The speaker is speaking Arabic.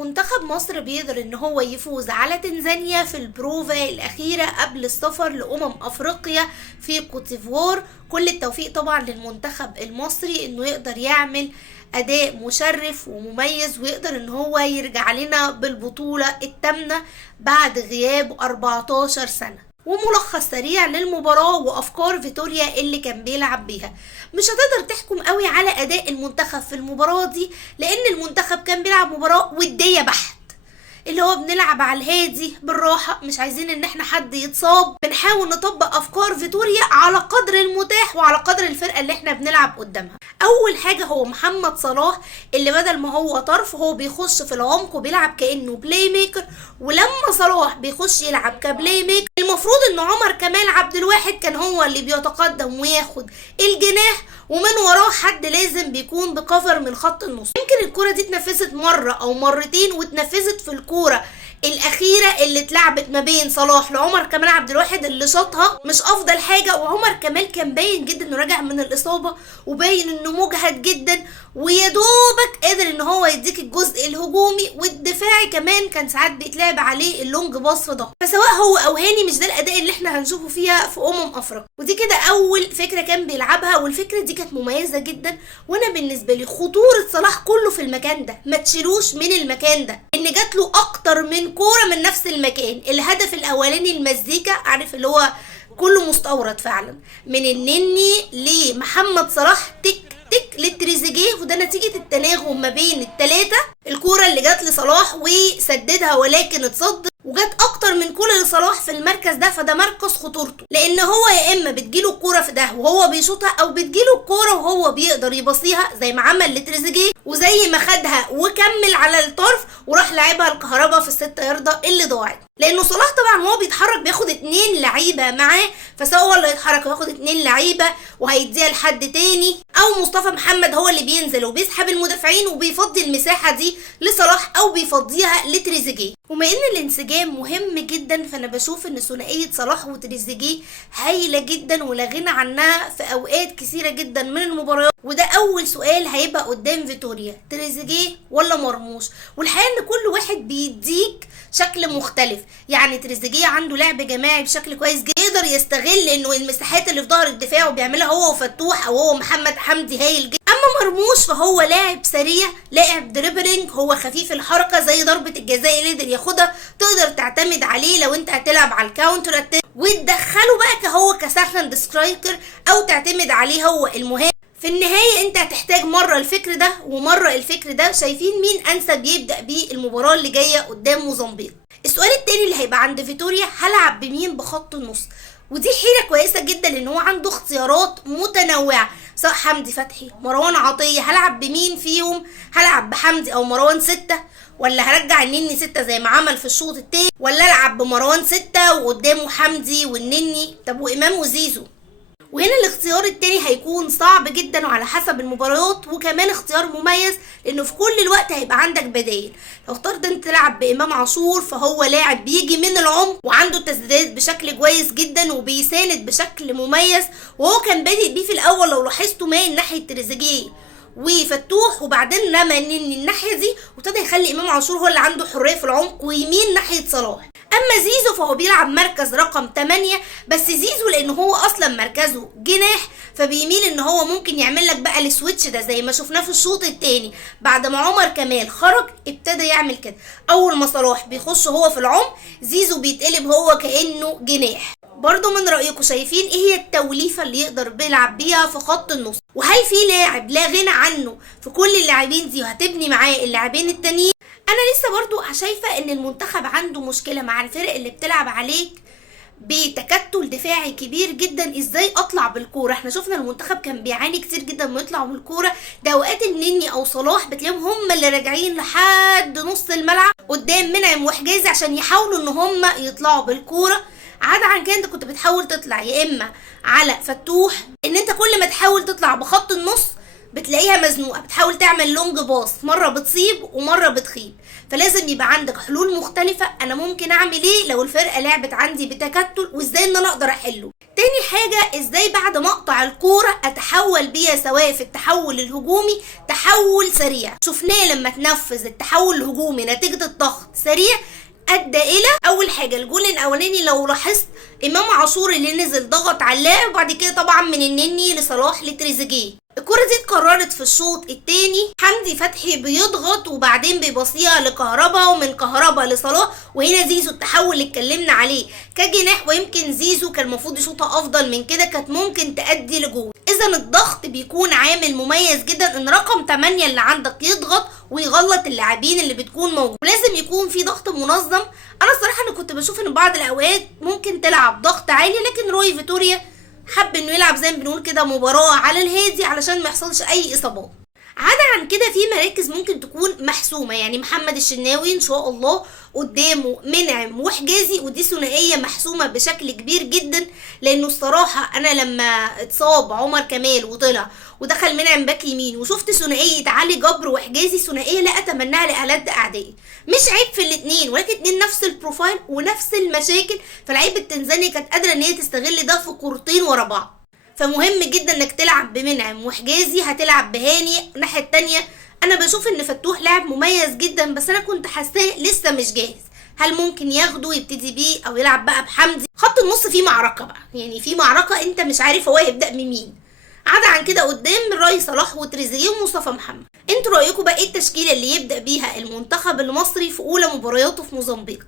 منتخب مصر بيقدر ان هو يفوز على تنزانيا في البروفا الاخيرة قبل السفر افريقيا في كوتيفوار. كل التوفيق طبعا للمنتخب المصري انه يقدر يعمل اداء مشرف ومميز ويقدر ان هو يرجع لنا بالبطولة الثامنة بعد غياب 14 سنة. وملخص سريع للمباراة وافكار فيتوريا اللي كان بيلعب بيها. مش هتقدر تحكم قوي على اداء المنتخب في المباراة دي لان المنتخب كان بيلعب مباراة ودية بحت، اللي هو بنلعب على الهادي بالراحة، مش عايزين ان احنا حد يتصاب، بنحاول نطبق افكار فيتوريا على قدر المتاح وعلى قدر الفرقة اللي احنا بنلعب قدامها. اول حاجة هو محمد صلاح اللي بدل ما هو طرف هو بيخش في العمق وبيلعب كأنه بلاي ميكر، ولما صلاح بيخش يلعب كبلاي ميكر المفروض ان عمر كمال عبد الواحد كان هو اللي بيتقدم وياخد الجناح ومن وراه حد لازم بيكون بكفر من خط النص. يمكن الكرة دي اتنفذت مرة او مرتين واتنفذت في الكرة الاخيرة اللي اتلعبت ما بين صلاح لعمر كمال عبد الواحد اللي شاطها مش افضل حاجة، وعمر كمال كان باين جدا انه راجع من الاصابة وباين انه مجهد جدا ويا دوبك قادر ان هو يديك الجزء الهجومي والدفاعي كمان كان ساعات بيتلعب عليه اللونج باص في ضغط. فسواء هو او هاني مش ده الاداء اللي احنا هنشوفه فيها في افريقيا. ودي كده اول فكرة كان بيلعبها والفكرة دي كانت مميزة جدا. وانا بالنسبة لي خطورة صلاح كله في المكان ده، ما تشيلوش من المكان ده، ان جات له اكتر من كورة من نفس المكان. الهدف الاولاني المزيكا، عارف اللي هو كله مستورد فعلا، من النني لمحمد صلاح تك تك للتريزيجيه، وده نتيجة التناغم ما بين التلاتة. الكورة اللي جات لصلاح وسددها ولكن اتصد، وجات اكتر من كورة لصلاح في المركز ده، فده مركز خطورته، لان هو يا اما بتجيله الكورة في ده وهو بيشوطها او بتجيله الكورة وهو بيقدر يبصيها زي ما عمل لتريزيجيه وزي ما خدها وكمل على الطرف وراح لعبها الكهرباء في ال6 ياردة اللي ضاعت. لانه صلاح طبعا وهو بيتحرك بياخد 2 لعيبه معاه، فسواء هو اللي هيتحرك وياخد 2 لعيبه وهيديها لحد تاني، او مصطفى محمد هو اللي بينزل وبيسحب المدافعين وبيفضي المساحه دي لصلاح او بيفضيها لتريزيجيه. وما ان الانسجام مهم جدا، فانا بشوف ان ثنائيه صلاح وتريزيجيه هايله جدا ولا غنى عنها في اوقات كثيره جدا من المباريات. وده اول سؤال هيبقى قدام فيتوريا، تريزيجيه ولا مرموش؟ والحقيقه ان كل واحد بيديك شكل مختلف. يعني تريزيجيه عنده لعب جماعي بشكل كويس جدا، يقدر يستغل انه المساحات اللي في ظهر الدفاع وبيعملها هو وفتوح او هو محمد حمدي هايل جدا. اما مرموش فهو لاعب سريع، لاعب دريبلينج، هو خفيف الحركه، زي ضربه الجزاء اللي قدر ياخدها تقدر تعتمد عليه لو انت هتلعب على الكاونتر اتاك وتدخله بقى كهو كسكند سترايكر، او تعتمد عليه هو المهاجم. في النهاية انت هتحتاج مرة الفكر ده ومرة الفكر ده. شايفين مين انسب يبدأ بيه المباراة اللي جاية قدام موزمبيق؟ السؤال التاني اللي هيبقى عند فيتوريا، هلعب بمين بخط النص؟ ودي حيرة كويسة جدا لان هو عنده اختيارات متنوعة، سواء حمدي فتحي، مروان عطية، هلعب بمين فيهم؟ هلعب بحمدي او مروان 6، ولا هرجع النني 6 زي ما عمل في الشوط التاني، ولا العب بمروان 6 وقدامه حمدي والنني؟ طب وامام وزيزو؟ وهنا الاختيار التاني هيكون صعب جدا وعلى حسب المباريات، وكمان اختيار مميز لانه في كل الوقت هيبقى عندك بدايل. لو اخترت انت تلعب بامام عاشور فهو لاعب بيجي من العمق وعنده تسديدات بشكل كويس جدا وبيساند بشكل مميز، وهو كان بادئ بيه في الاول لو لاحظتوا مايل ناحيه تريزيجيه وفتوح، وبعدين رمى الناحيه دي وابتدى يخلي امام عاشور هو اللي عنده حريه في العمق ويمين ناحيه صلاح. اما زيزو فهو بيلعب مركز رقم 8، بس زيزو لانه هو اصلا مركزه جناح فبيميل ان هو ممكن يعمل لك بقى السويتش ده زي ما شفناه في الشوط الثاني بعد ما عمر كمال خرج ابتدى يعمل كده. اول ما صلاح بيخش هو في العمق زيزو بيتقلب هو كانه جناح. برضو من رأيكم شايفين ايه هي التوليفة اللي يقدر بيلعب بيها في خط النص؟ وهل في لاعب لا غنى عنه في كل اللاعبين دي وهتبني معاه اللاعبين التانيين؟ انا لسه برضو شايفة ان المنتخب عنده مشكلة مع الفرق اللي بتلعب عليك بتكتل دفاعي كبير جدا. ازاي اطلع بالكوره؟ احنا شفنا المنتخب كان بيعاني كتير جدا ما يطلعوا بالكوره، ده اوقات النني او صلاح بتلاقيهم هم اللي راجعين لحد نص الملعب قدام منعم وحجازي عشان يحاولوا ان هم يطلعوا بالكوره. عدا عن كده انت كنت بتحاول تطلع يا اما على فتوح، ان انت كل ما تحاول تطلع بخط النص بتلاقيها مزنوقه، بتحاول تعمل لونج باص، مره بتصيب ومره بتخيب. فلازم يبقى عندك حلول مختلفه، انا ممكن اعمل ايه لو الفرقه لعبت عندي بتكتل، وازاي ان انا اقدر احله. تاني حاجة، ازاي بعد ما اقطع الكورة اتحول بيها، سواء في التحول الهجومي تحول سريع. شفناه لما تنفذ التحول الهجومي نتيجة الضغط سريع، ادى الى اول حاجة الجول الاولاني. لو لاحظت امام عاشور اللي نزل ضغط على اللاعب، وبعد كده طبعا من النني لصلاح لتريزيجيه. الكرة دي اتكررت في الشوط التاني، حمدي فتحي بيضغط وبعدين بيبصيها لكهربا، ومن كهربا لصلاح. وهنا زيزو التحول اللي اتكلمنا عليه كجناح، ويمكن زيزو كان المفروض يشوطها افضل من كده، كانت ممكن تأدي لجول. اذا الضغط بيكون عامل مميز جدا، ان رقم 8 اللي عندك يضغط ويغلط اللاعبين اللي بتكون موجود. ولازم يكون في ضغط منظم. انا الصراحه انا كنت بشوف ان بعض الاوقات ممكن تلعب ضغط عالي، لكن روي فيتوريا حب انه يلعب زي ما بنقول كده مباراه على الهادي علشان ما يحصلش اي اصابات. عدا عن كده في مراكز ممكن تكون محسومه، يعني محمد الشناوي ان شاء الله قدامه منعم وحجازي، ودي ثنائيه محسومه بشكل كبير جدا. لانه الصراحه انا لما اتصاب عمر كمال وطلع ودخل منعم باك يمين، وشفت ثنائيه علي جبر وحجازي، ثنائيه لا اتمناها لألد اعدائي. مش عيب في الاثنين، ولكن اتنين نفس البروفايل ونفس المشاكل، فلعيبه تنزانيا كانت قادره ان هي تستغل ده في كورتين ورا بعض. فمهم جدا انك تلعب بمنعم وحجازي، هتلعب بهاني الناحيه التانيه. انا بشوف ان فتوح لاعب مميز جدا، بس انا كنت حاساه لسه مش جاهز. هل ممكن ياخده يبتدي بيه او يلعب بقى بحمدي؟ خط النص فيه معركه بقى، يعني في معركه انت مش عارف هو هيبدا بمين. عدا عن كده قدام من رأي صلاح وتريزيجيه ومصطفى محمد. انتوا رايكم بقى ايه التشكيله اللي يبدا بيها المنتخب المصري في اولى مبارياته في موزمبيق؟